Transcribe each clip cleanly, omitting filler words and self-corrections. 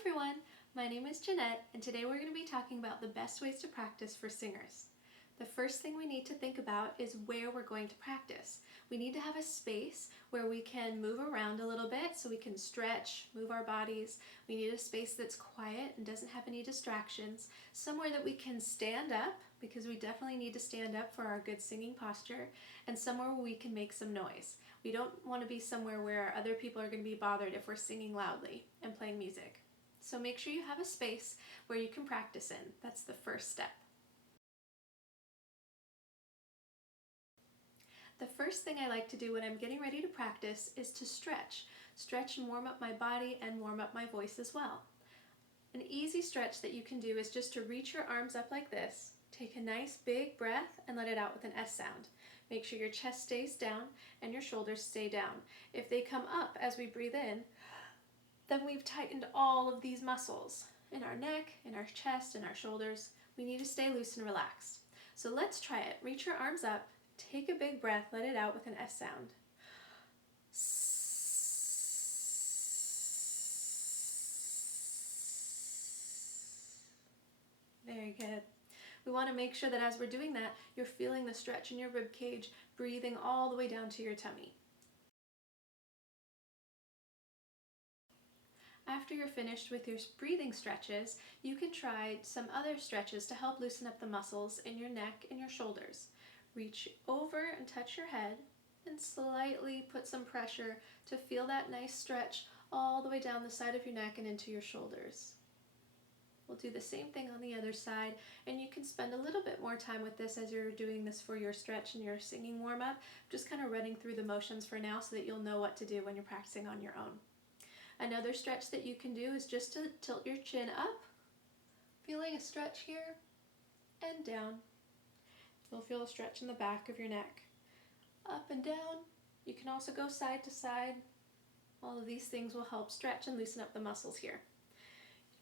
everyone, my name is Jeanette and today we're going to be talking about the best ways to practice for singers. The first thing we need to think about is where we're going to practice. We need to have a space where we can move around a little bit so we can stretch, move our bodies. We need a space that's quiet and doesn't have any distractions. Somewhere that we can stand up, because we definitely need to stand up for our good singing posture, and somewhere where we can make some noise. We don't want to be somewhere where other people are going to be bothered if we're singing loudly and playing music. So make sure you have a space where you can practice in. That's the first step. The first thing I like to do when I'm getting ready to practice is to stretch. Stretch and warm up my body and warm up my voice as well. An easy stretch that you can do is just to reach your arms up like this, take a nice big breath and let it out with an S sound. Make sure your chest stays down and your shoulders stay down. If they come up as we breathe in, then we've tightened all of these muscles in our neck, in our chest, in our shoulders. We need to stay loose and relaxed. So let's try it. Reach your arms up, take a big breath, let it out with an S sound. Very good. We want to make sure that as we're doing that, you're feeling the stretch in your rib cage, breathing all the way down to your tummy. After you're finished with your breathing stretches, you can try some other stretches to help loosen up the muscles in your neck and your shoulders. Reach over and touch your head and slightly put some pressure to feel that nice stretch all the way down the side of your neck and into your shoulders. We'll do the same thing on the other side, and you can spend a little bit more time with this as you're doing this for your stretch and your singing warm-up. Just kind of running through the motions for now so that you'll know what to do when you're practicing on your own. Another stretch that you can do is just to tilt your chin up, feeling a stretch here and down. You'll feel a stretch in the back of your neck. Up and down. You can also go side to side. All of these things will help stretch and loosen up the muscles here.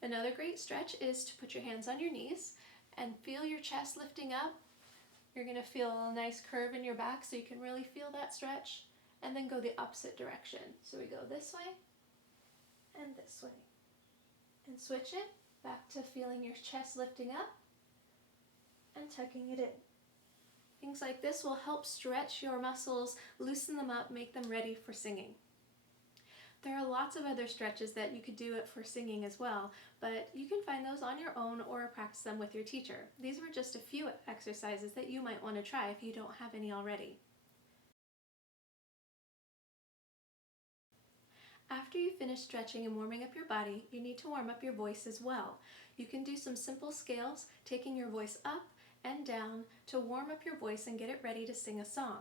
Another great stretch is to put your hands on your knees and feel your chest lifting up. You're going to feel a nice curve in your back so you can really feel that stretch, and then go the opposite direction. So we go this way and this way. And switch it back to feeling your chest lifting up and tucking it in. Things like this will help stretch your muscles, loosen them up, make them ready for singing. There are lots of other stretches that you could do it for singing as well, but you can find those on your own or practice them with your teacher. These were just a few exercises that you might want to try if you don't have any already. After you finish stretching and warming up your body, you need to warm up your voice as well. You can do some simple scales, taking your voice up and down to warm up your voice and get it ready to sing a song.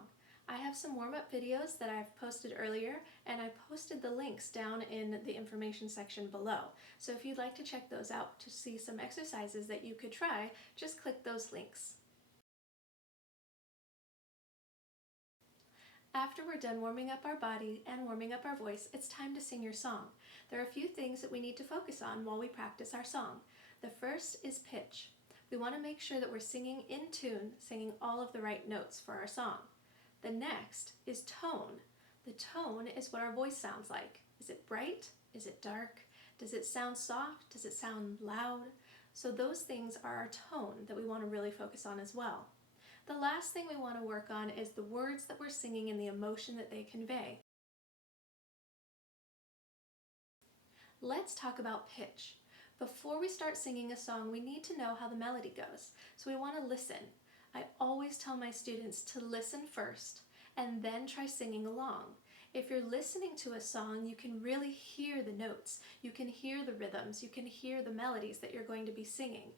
I have some warm-up videos that I've posted earlier, and I posted the links down in the information section below. So if you'd like to check those out to see some exercises that you could try, just click those links. After we're done warming up our body and warming up our voice, it's time to sing your song. There are a few things that we need to focus on while we practice our song. The first is pitch. We want to make sure that we're singing in tune, singing all of the right notes for our song. The next is tone. The tone is what our voice sounds like. Is it bright? Is it dark? Does it sound soft? Does it sound loud? So those things are our tone that we want to really focus on as well. The last thing we want to work on is the words that we're singing and the emotion that they convey. Let's talk about pitch. Before we start singing a song, we need to know how the melody goes. So we want to listen. I always tell my students to listen first and then try singing along. If you're listening to a song, you can really hear the notes. You can hear the rhythms. You can hear the melodies that you're going to be singing.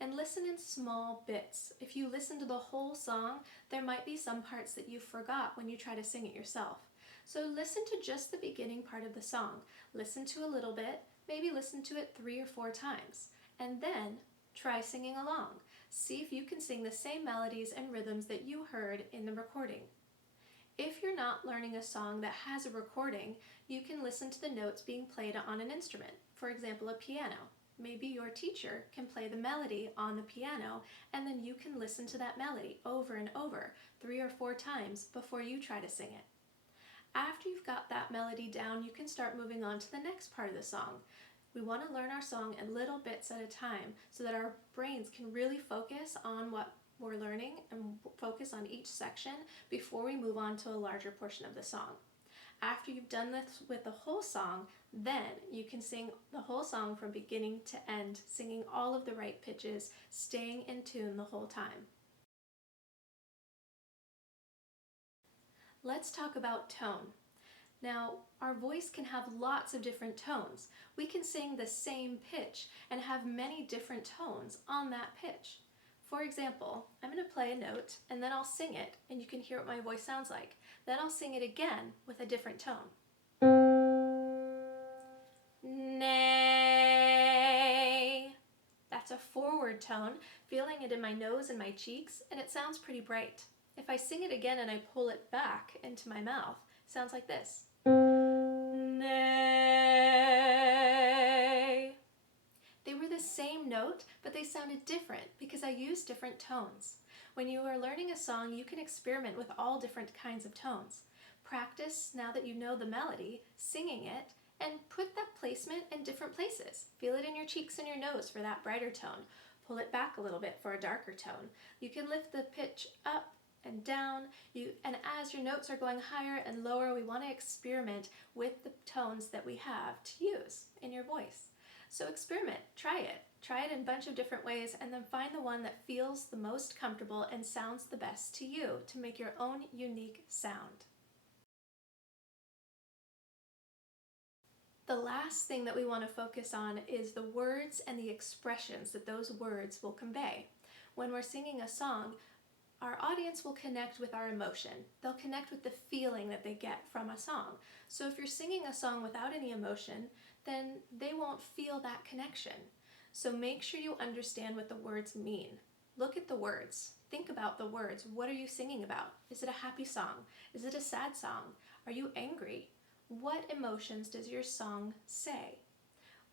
And listen in small bits. If you listen to the whole song, there might be some parts that you forgot when you try to sing it yourself. So listen to just the beginning part of the song. Listen to a little bit, maybe listen to it 3 or 4 times, and then try singing along. See if you can sing the same melodies and rhythms that you heard in the recording. If you're not learning a song that has a recording, you can listen to the notes being played on an instrument, for example, a piano. Maybe your teacher can play the melody on the piano, and then you can listen to that melody over and over 3 or 4 times before you try to sing it. After you've got that melody down, you can start moving on to the next part of the song. We want to learn our song in little bits at a time so that our brains can really focus on what we're learning and focus on each section before we move on to a larger portion of the song. After you've done this with the whole song, then you can sing the whole song from beginning to end, singing all of the right pitches, staying in tune the whole time. Let's talk about tone. Now, our voice can have lots of different tones. We can sing the same pitch and have many different tones on that pitch. For example, I'm going to play a note and then I'll sing it and you can hear what my voice sounds like. Then I'll sing it again with a different tone. Nay. That's a forward tone, feeling it in my nose and my cheeks, and it sounds pretty bright. If I sing it again and I pull it back into my mouth, it sounds like this. Nay. They were the same note, but they sounded different because I used different tones. When you are learning a song, you can experiment with all different kinds of tones. Practice, now that you know the melody, singing it, and put that placement in different places. Feel it in your cheeks and your nose for that brighter tone. Pull it back a little bit for a darker tone. You can lift the pitch up and down, and as your notes are going higher and lower, we want to experiment with the tones that we have to use in your voice. So experiment, try it in a bunch of different ways, and then find the one that feels the most comfortable and sounds the best to you to make your own unique sound. The last thing that we want to focus on is the words and the expressions that those words will convey. When we're singing a song, our audience will connect with our emotion. They'll connect with the feeling that they get from a song. So if you're singing a song without any emotion, then they won't feel that connection. So make sure you understand what the words mean. Look at the words. Think about the words. What are you singing about? Is it a happy song? Is it a sad song? Are you angry? What emotions does your song say?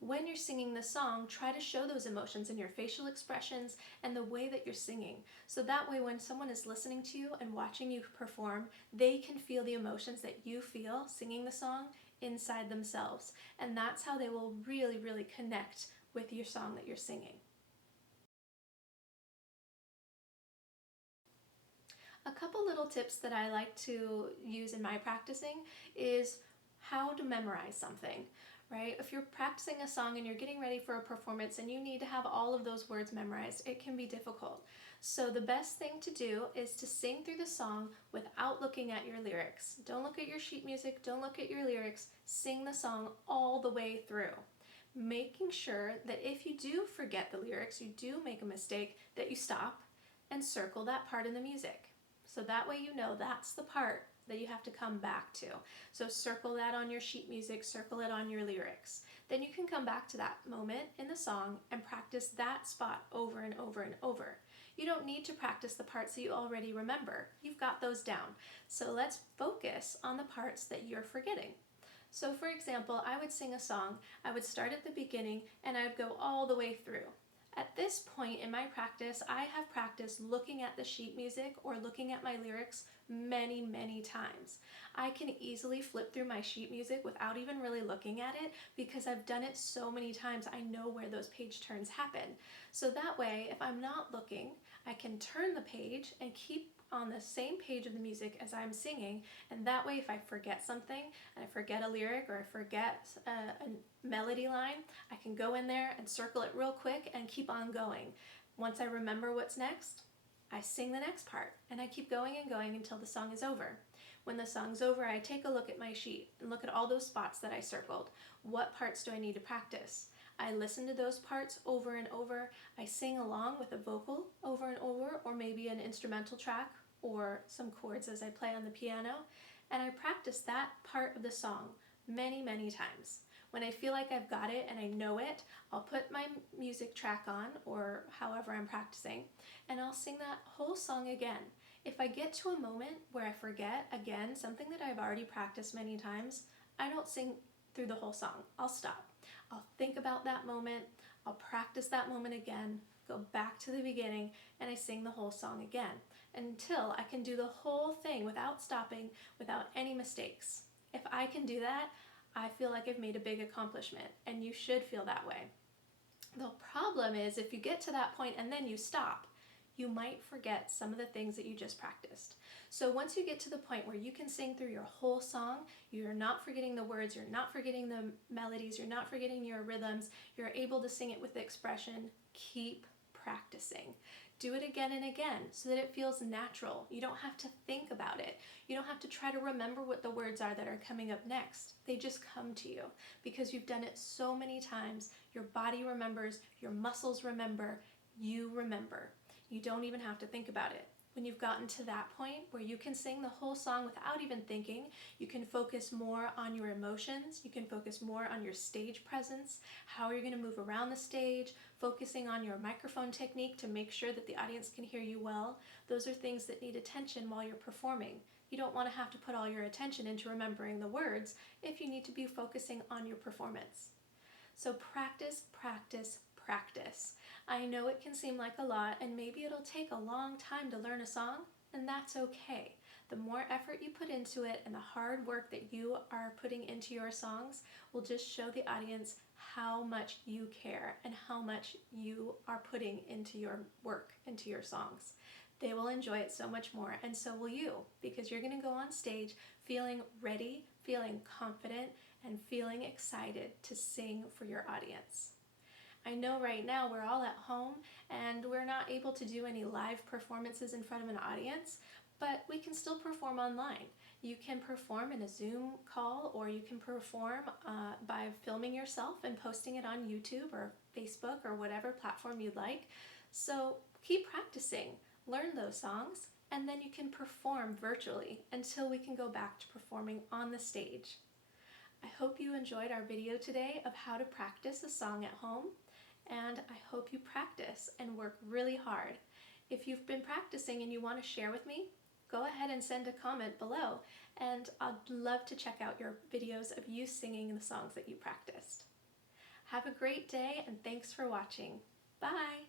When you're singing the song, try to show those emotions in your facial expressions and the way that you're singing. So that way when someone is listening to you and watching you perform, they can feel the emotions that you feel singing the song inside themselves. And that's how they will really, really connect with your song that you're singing. A couple little tips that I like to use in my practicing is how to memorize something. Right? If you're practicing a song and you're getting ready for a performance and you need to have all of those words memorized, it can be difficult. So the best thing to do is to sing through the song without looking at your lyrics. Don't look at your sheet music, don't look at your lyrics, sing the song all the way through. Making sure that if you do forget the lyrics, you do make a mistake, that you stop and circle that part in the music. So that way you know that's the part that you have to come back to. So circle that on your sheet music, circle it on your lyrics. Then you can come back to that moment in the song and practice that spot over and over and over. You don't need to practice the parts that you already remember. You've got those down. So let's focus on the parts that you're forgetting. So for example, I would sing a song, I would start at the beginning and I would go all the way through. At this point in my practice, I have practiced looking at the sheet music or looking at my lyrics many, many times. I can easily flip through my sheet music without even really looking at it because I've done it so many times. I know where those page turns happen. So that way, if I'm not looking, I can turn the page and keep on the same page of the music as I'm singing, and that way if I forget something and I forget a lyric or I forget a melody line, I can go in there and circle it real quick and keep on going. Once I remember what's next, I sing the next part and I keep going and going until the song is over. When the song's over, I take a look at my sheet and look at all those spots that I circled. What parts do I need to practice? I listen to those parts over and over. I sing along with a vocal over and over, or maybe an instrumental track or some chords as I play on the piano, and I practice that part of the song many, many times. When I feel like I've got it and I know it, I'll put my music track on, or however I'm practicing, and I'll sing that whole song again. If I get to a moment where I forget, again, something that I've already practiced many times, I don't sing through the whole song. I'll stop. I'll think about that moment, I'll practice that moment again, go back to the beginning, and I sing the whole song again until I can do the whole thing without stopping, without any mistakes. If I can do that, I feel like I've made a big accomplishment, and you should feel that way. The problem is if you get to that point and then you stop, you might forget some of the things that you just practiced. So once you get to the point where you can sing through your whole song, you're not forgetting the words, you're not forgetting the melodies, you're not forgetting your rhythms, you're able to sing it with expression, keep practicing. Do it again and again so that it feels natural. You don't have to think about it. You don't have to try to remember what the words are that are coming up next. They just come to you because you've done it so many times. Your body remembers, your muscles remember, you remember. You don't even have to think about it. When you've gotten to that point where you can sing the whole song without even thinking, you can focus more on your emotions, you can focus more on your stage presence, how you're going to move around the stage, focusing on your microphone technique to make sure that the audience can hear you well. Those are things that need attention while you're performing. You don't want to have to put all your attention into remembering the words if you need to be focusing on your performance. So practice, practice, practice. I know it can seem like a lot, and maybe it'll take a long time to learn a song, and that's okay. The more effort you put into it and the hard work that you are putting into your songs will just show the audience how much you care and how much you are putting into your work, into your songs. They will enjoy it so much more, and so will you, because you're going to go on stage feeling ready, feeling confident, and feeling excited to sing for your audience. I know right now we're all at home and we're not able to do any live performances in front of an audience, but we can still perform online. You can perform in a Zoom call, or you can perform by filming yourself and posting it on YouTube or Facebook or whatever platform you'd like. So keep practicing, learn those songs, and then you can perform virtually until we can go back to performing on the stage. I hope you enjoyed our video today of how to practice a song at home, and I hope you practice and work really hard. If you've been practicing and you want to share with me, go ahead and send a comment below, and I'd love to check out your videos of you singing the songs that you practiced. Have a great day, and thanks for watching. Bye!